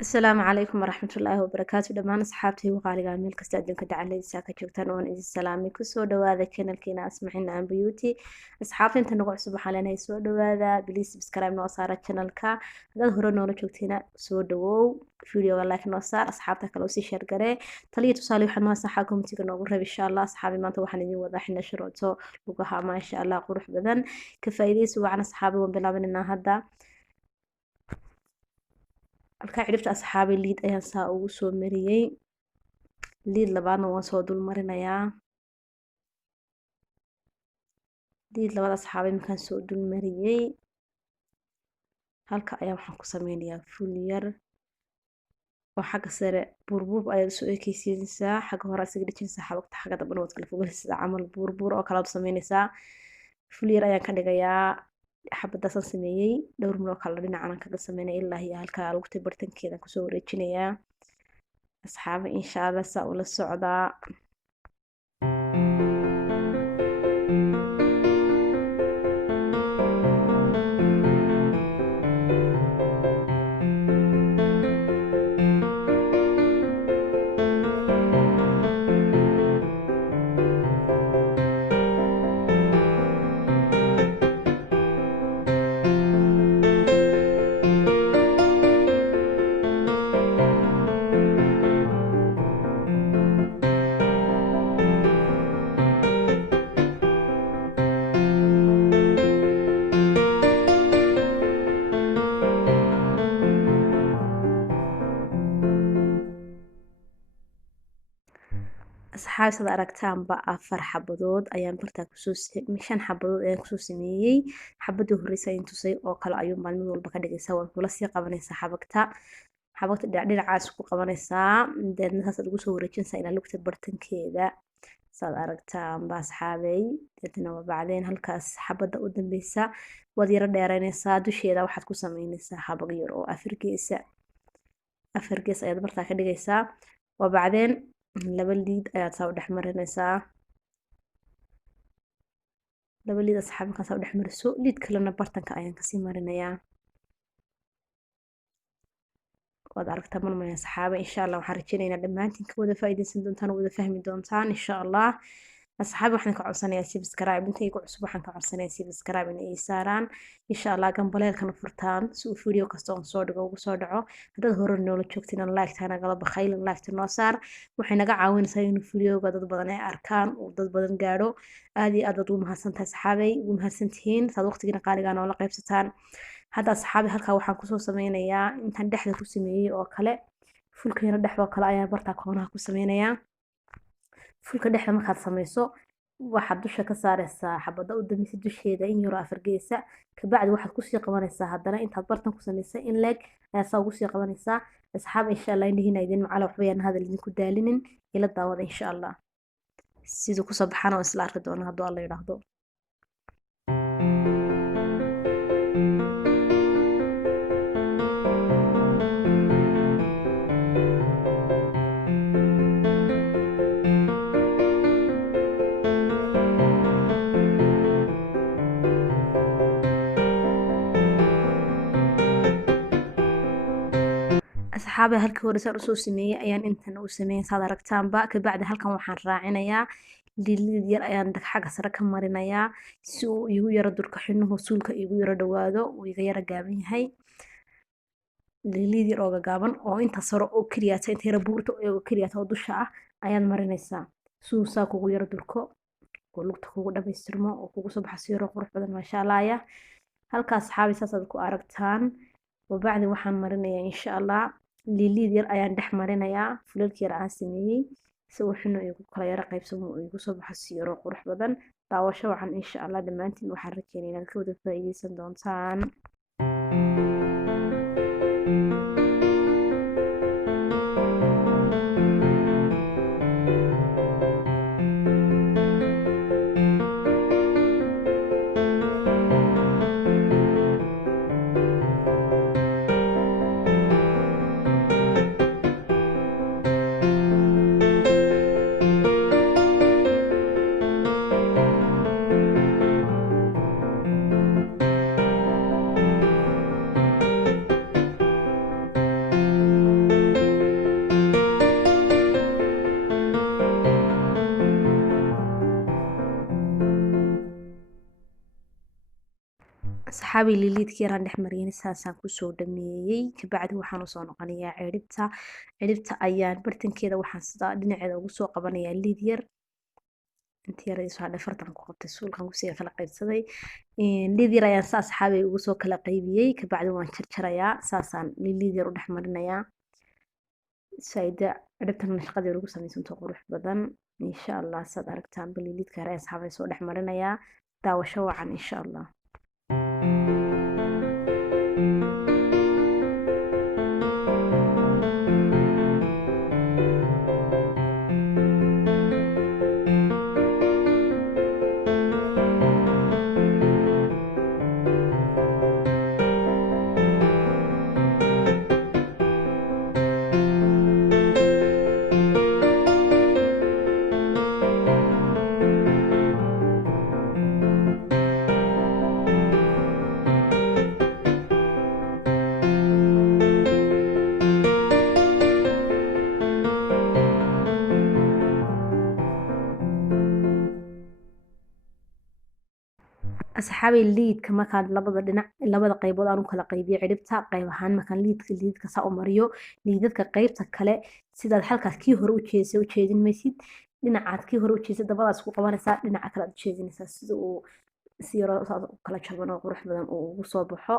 السلام عليكم ورحمة الله وبركاته دمان أصحابتي وقالي ميل كستا أدنك دعالي ساكا جوگتان وان إذا سلامي كسو دواذا كينا أسمعين عن بيوتي أصحابتي انت نقع صباح لنا يسو دواذا بليس بسكرايب نوصارة كانالكا هذا هورو نورو جوگتينا سو دوو فيديو لايك نوصار أصحابتك لو سي شير قري تليه تصالي وحن نوصا حاكم تيكو نوغر إن شاء الله أصحابي ما توحن يدين وضاحنا شروطو لقوها ما إن شاء الله قروح بدن كفايدي سوى عن أصحابي وبلابننا هذا halkaa ciribta asxaabi liid ayaan saa ugu soo mariyey liid labaadna waan soo dul marinayaa liid labaad asxaabi markaan soo dul mariyey halka ayaa waxaan ku sameynayaa ful yar oo xagga sare buurbuur ayaad soo ekeysiinaysaa xagga hore isaga dhijinaysaa xabagta xagga dambana waad kala foganaysaa camal buurbuur oo kala sameynaysaa ful yar ayaan ka dhigayaa xabadaasaan sameeyey dhowr miro kala dhinacaan kaga sameynay ilaa iyo halkaa lugta bartankeeda kusoo wareejinayaa asxaabi insha Allah saa ula socdaa asxaabi sada aragtaanba afar xabadood ayaan bartaa kusoo shan xabadood ayaan kusoo sameeyey xabadii horeysa in tusay oo kale ayuun baan mid walba ka dhigaysaa waan kula sii qabanaysaa xabagta dhinacaas ku qabanaysaa deedna saas aad ugu soo wareejinaysaa ilaa lugta bartankeeda saad aragtaanba asxaabey deedna waa bacdeen halkaas xabada u dambeysa waad yara dheeraynaysaa dusheeda waxaad ku sameynaysaa xabag yar oo afar gees ayaad bartaa ka dhigaysaa waa bacdeen laba liid ayaad saa u dhex marinaysaa laba liid asxaab markaan saa u dhex mariso liid kalena bartanka ayaan kasii marinayaa waad aragtaa marmaya asxaabe insha Allah waxaan rajeynaynaa dhammaantiin ka wada faa'iideysan doontaan wada fahmi doontaan insha Allah asxaabi waxaan ka codsanayaa subscribe intay ku cusub waxaan ka codsanayaa subscribe in ay saaraan insha Allah gambaleelkana furtaan si uu video kasta oo soo dhigo ugu soo dhaco haddaad hore noola joogtiin like taana gala bakayl like ta noo saar waxay naga caawinaysaa in videoga dad badan ay arkaan oo dad badan gaadho aad iyo aad ugu mahadsantahay asxaabay ugu mahadsantihiin saad waqtigiina qaaliga noola qaybsataan hadda asxaabi halkaa waxaan kusoo sameynayaa intaan dhexda ku sameeyey oo kale fulkeena dhexdoo kale ayaan bartaa koonaha ku sameynayaa fulka dhexda markaad sameyso waxaad dusha ka saaraysaa xabada u dambeysa dusheeda in yaro afar geesa kabacdi waxaad kusii qabanaysaa haddana intaad bartan ku samaysay in leeg ayaa saa ugu sii qabanaysaa asxaab insha Allah indhihiina idin macala waxba yaan hadal idinku daalinin ila daawada insha Allah sidoo ku soo baxana oo isla arki doona hadduu alla yiraahdo asxaabi halkii hore saan usoo sameeyey ayaan intan u sameeyay saad aragtaanba kabacdi halkan waxaan raacinayaa liid yar ayaan xagga sare ka marinayaa si uu igu yara durka xinuhu suulka igu yara dhawaado uu iga yara gaaban yahay liid yar oo gaaban oo inta sare oo kaliyaata inta yara buurta oo kaliyaata oo dusha ah ayaad marinaysaa suu saa kugu yara durko oo lugta kugu dhameystirmo oo kugu soo baxo yaro qurux badan maasha Allah halkaas asxaabi saasaad ku aragtaan وبعد waxaan marinayaa insha Allah liid yar ayaan dhex marinayaa fulalkii yar aan sameeyey si uu xino igu kala yara qaybsamo oo igu soo baxo si yaro qurux badan daawasho waxaan insha Allah dhammaantiin waxaan rajeynayaa inaad ka wada faa'iideysan doontaan asxaabi liliidkii yaraan dhex mariyay saasaan kusoo dhameeyey kabacdi waxaan usoo noqonayaa ciribta ayaan bartankeeda waxaan sidaa dhinaceeda ugu soo qabanayaa liid yar intii yar soo hadhay fartan ku qabtay suulkan kusii kala qaybsaday liid yar ayaan saa asxaabi ugu soo kala qaybiyey kabacdi waan jarjarayaa saasaan liid yar u dhex marinayaa saida ciribtan nashqadeeda ugu samaysanto qurux badan insha allah saad aragtaan baliliidka hore asxaabay soo dhex marinayaa daawasho wacan insha allah asxaabi liidka markaan labada qaybood aan u kala qaybiyo ciribta qayb ahaan markaan liidka saa u mariyo liidadka qaybta kale sidaad halkaas kii hore u jeedin maysid dhinacaad kii hore u jeedid dabadaas ku qabanaysaa dhinaca kale aad u jeedinaysaa sida uu si yaro saas u kala jaban oo qurux badan uu ugu soo baxo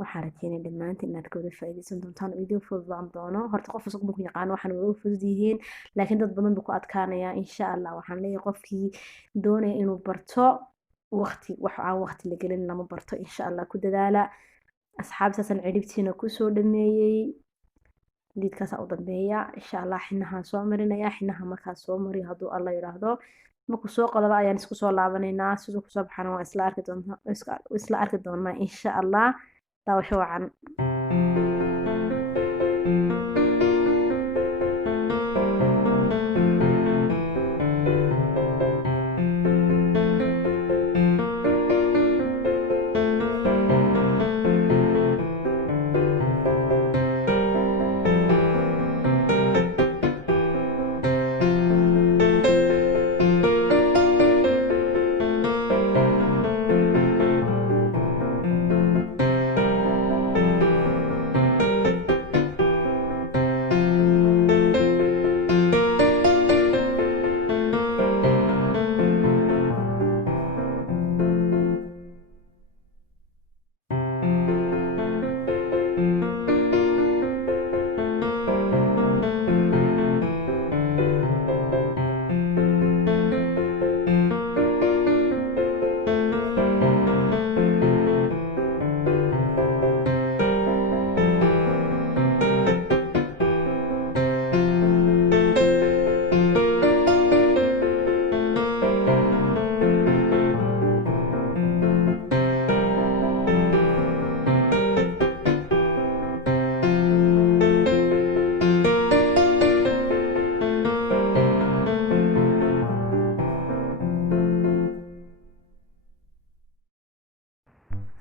waxaan rajeynaya dhammaantiin inaad ka wada faa'iidaysan doontaan oo idin fududaan doono horta qof cusub ku yaqaan waxaan way u fudud yihiin laakiin dad badan buu ku adkaanayaa insha allah waxaan leeyahay qofkii doonaya inuu barto waqti la gelin lama barto insha allah ku dadaala asxaabtaasan ciribtiina kusoo dhameeyey liidkaasaa u dambeeya insha allah xinahaan soo marinaya xinaha markaas soo mariyo hadduu alla yidhaahdo markuu soo qodolo ayaan isku soo laabanaynaa siduu kusoo baxana waa isla arki doonaa insha allah daawasho wacan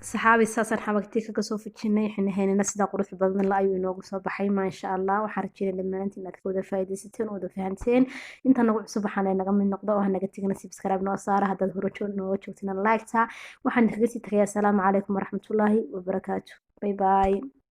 saxaabi saasaan xabagtiika kasoo fujinay xinaheynana sidaa qurux badan la ayuu inoogu soo baxay maasha allah waxaan rajeynaya dhammaantiin inaad ka wada faa'iidaysateen oo wada fahanteen inta nagu cusub waxaan naga mid noqdo oo hanaga tegina subscribe noo saara haddaad hore nooga joogtina like-ta waxaan kaga sii tagayaa asalaamu calaykum waraxmatullaahi wabarakaatu bye bye